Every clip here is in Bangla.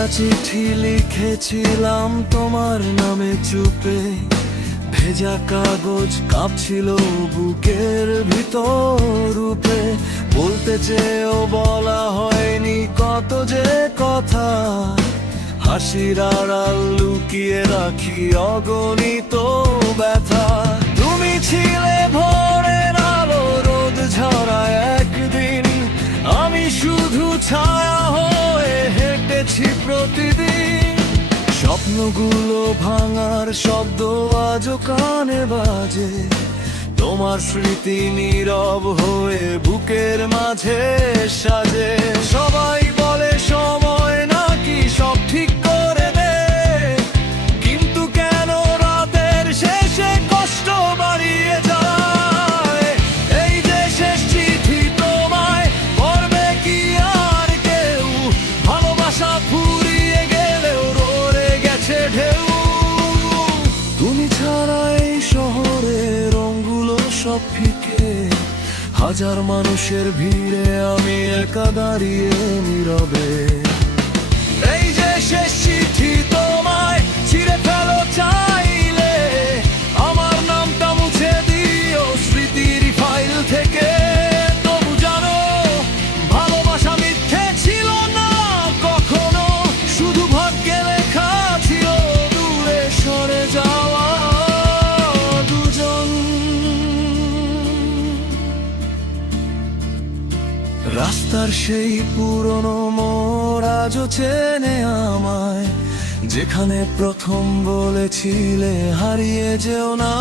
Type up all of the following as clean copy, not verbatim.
একটা চিঠি লিখেছিলাম তোমার নামে চুপে, ভেজা কাগজ কাঁপছিল বুকের ভিতর রূপে। বলতে চেয়েও বলা হয়নি কত যে কথা, হাসির আড়াল লুকিয়ে রাখি অগণিত ব্যথা। তুমি ছিলে ভোরের আলো, রোদ ঝরায় একদিন, আমি শুধু ছায়া হয়ে হেঁটেছি প্রতিদিন। স্বপ্নগুলো ভাঙার শব্দ আজও কানে বাজে, তোমার স্মৃতি নীরব হয়ে বুকের মাঝে সাজে। সবাই বলে সময় নাকি সব ঠিক করে দে, কিন্তু কেন রাতের শেষে কষ্ট বাড়িয়ে যায়? এই যে শেষ চিঠি তোমায় পড়বে কি আর কেউ? ভালোবাসা ফুরিয়ে গেলেও রয়ে গেছে ঢেউ। তুমি ছাড়া এই শহরে রঙগুলো সব ফিকে, হাজার মানুষের ভিড়ে আমি একা দাঁড়িয়ে নীরবে। এই যে শেষ চিঠি তোমায় ছিঁড়ে ফেলো চাইলে, আমার নামটা মুছে দিও স্মৃতির ফাইল থেকে। তবু জানো ভালোবাসা মিথ্যে ছিল না কখনো, শুধু ভাগ্যে লেখা ছিল দূরে সরে যাওয়া দুজন। রাস্তার সেই পুরনো মোড় আজও চেনে আমায়, যেখানে প্রথম বলেছিলে হারিয়ে যেও না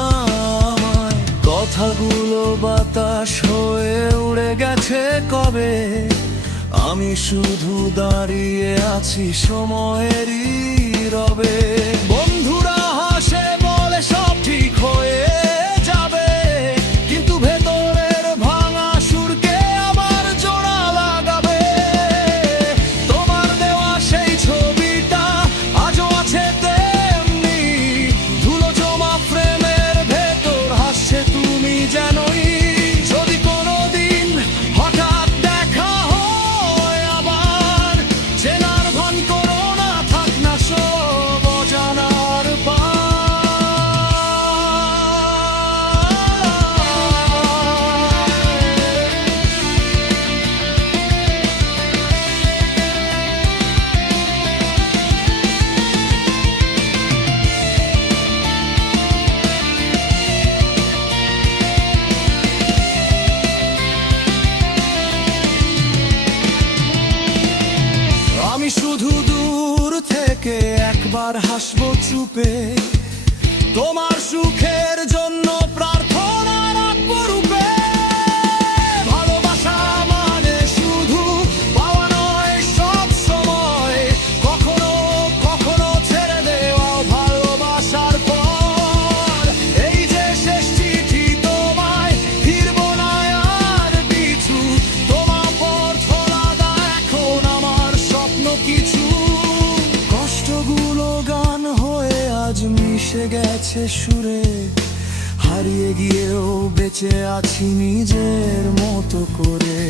আমায়। কথাগুলো বাতাস হয়ে উড়ে গেছে কবে, আমি শুধু দাঁড়িয়ে আছি সময়েরই রবে। বন্ধুরা হাসে বলে সব ঠিক হয়ে যাবে, কিন্তু ভেতরের ভাঙা সুরকে আবার জোড়া লাগাবে। তোমার দেওয়া সেই ছবিটা আজও আছে তেমনি, ধুলো জমা ফ্রেমের ভেতর হাসছে তুমি জানোই। যদি কোনোদিন হঠাৎ দেখা হয় আবার, চেনার ভান করো না, থাক না সব অজানার পার। আমি শুধু দূর থেকে একবার হাসবো চুপে, তোমার সুখের জন্য প্রার্থনা রাখবো রূপে। ভালোবাসা মানে শুধু পাওয়া নয়, সব সময় কখনো কখনো ছেড়ে দেওয়া ভালোবাসার পর। এই যে শেষ চিঠি তোমায় ফিরবো না আর পিছু, তোমার পর ছড়া এখন আমার স্বপ্ন কিছু। কষ্টগুলো গান হয়ে আজ মিশে গেছে সুরে, হারিয়ে গিয়েও বেঁচে আছি নিজের মতো করে।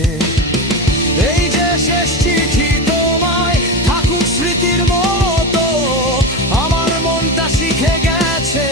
এই যে শেষ চিঠি তোমায় থাকুক স্মৃতির মতো, আমার মনটা শিখে গেছে